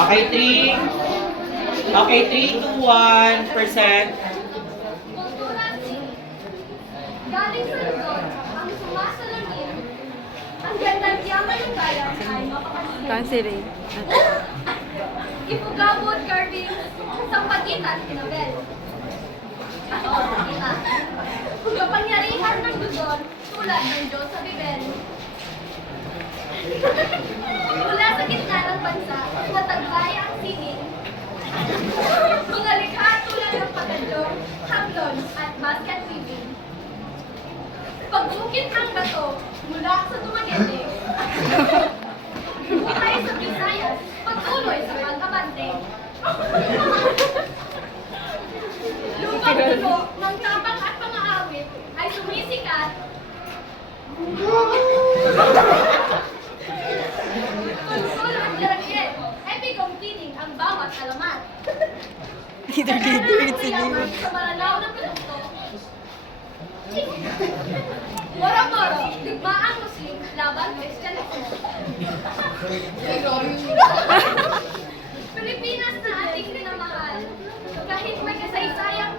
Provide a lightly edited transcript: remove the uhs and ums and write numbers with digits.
Okay, 3. Okay, 3, 2, 1%. Kultura singing. Galing sa Luzon, ang sumasalamin, ang gandang yaman ng bayan ay mapapasigaw. Kansiri. Ipugabot carving sa pagitan kinabel. Kita. Kapangyarihan ng Luzon tulad ng Diyos sa Bibel. Mula sa gitna ng bansa, nataglay ang singing. Mga likha tulad ng pagandong, hablon at basket weaving. Pagbukit ang bato mula sa Dumaguete. Bukay sa Visayas, pagtuloy sa pag-abante. Lupang dulo ng tapang at pang-aawit ay sumisikat. Kultur at laragyet ay bigong tining ang bawat alamat. Leader, it's Yaman sa maranaw ng produkto. Moro-moro, digmaang Muslim laban Kristyanismo. Pilipinas na ating minamahal. Kahit may kasaysayang